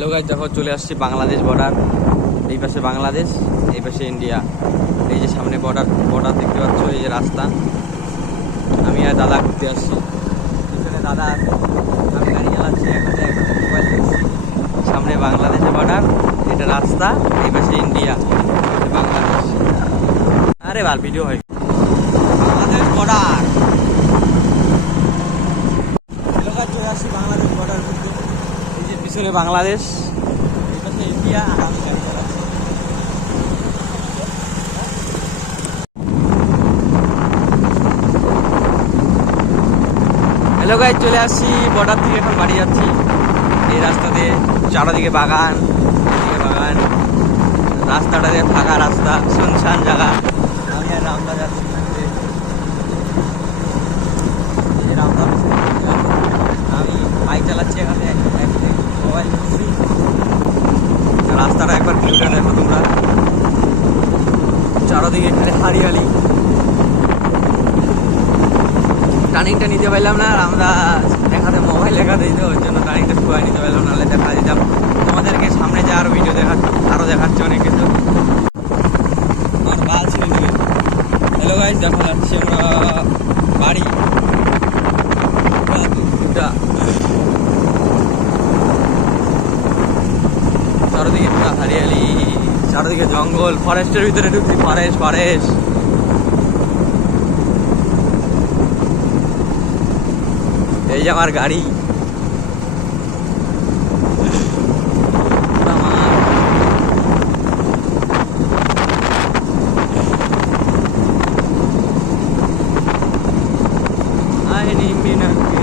Hello guys দেখো, চলে আসছি বাংলাদেশ বর্ডার এই পাশে বাংলাদেশ, এই পাশে ইন্ডিয়া এই যে সামনে বর্ডার বর্ডার দেখতে পাচ্ছ, এই যে রাস্তা। আমি আর দাদা ঘুরতে আসছি। পিছনে দাদা আমি গাড়ি চালাচ্ছি মোবাইল দেখছি সামনে বাংলাদেশে বর্ডার এটা রাস্তা, এই পাশে ইন্ডিয়া বাংলাদেশ। আরে বার ভিডিও হয়। বাংলাদেশ বর্ডার এলাকা চলে আসছি বাংলাদেশ বর্ডার ঘুরতে এই যে পিছনে বাংলাদেশ ইন্ডিয়া হ্যালো গাইজ চলে আসছি। বর্ডার থেকে এখন বাড়ি যাচ্ছি। এই রাস্তাতে চারদিকে বাগান বাগান। রাস্তাটা দিয়ে ফাঁকা রাস্তা শুনশান জায়গা। আমি আর রামদা যাচ্ছি ঘুরতে। এই যে রামদা বসে আছে। আমি বাইক চালাচ্ছি এখানে এক রাস্তাটা একবার ভিউটা দেখো তোমরা। চারদিকে খালি হারিয়ালি। টার্নিংটা নিতে পারলাম না আর আমরা দেখাতে মোবাইল দেখাতে দিতে, ওর জন্য টার্নিংটা খুয়াই নিতে পারলাম, নাহলে দেখা দিতাম। তোমাদেরকে সামনে যে আরও ভিডিও দেখা আরও দেখাচ্ছে অনেক কিছু। আমার বাল ছিল হ্যালো গাইজ দেখা যাচ্ছে আমরা বাড়ি। হারিয়ালি, চারদিকে জঙ্গল ফরেস্টের ভিতরে ঢুকছি ফরেস্ট ফরেস্ট এই যে আমার গাড়ি I need me.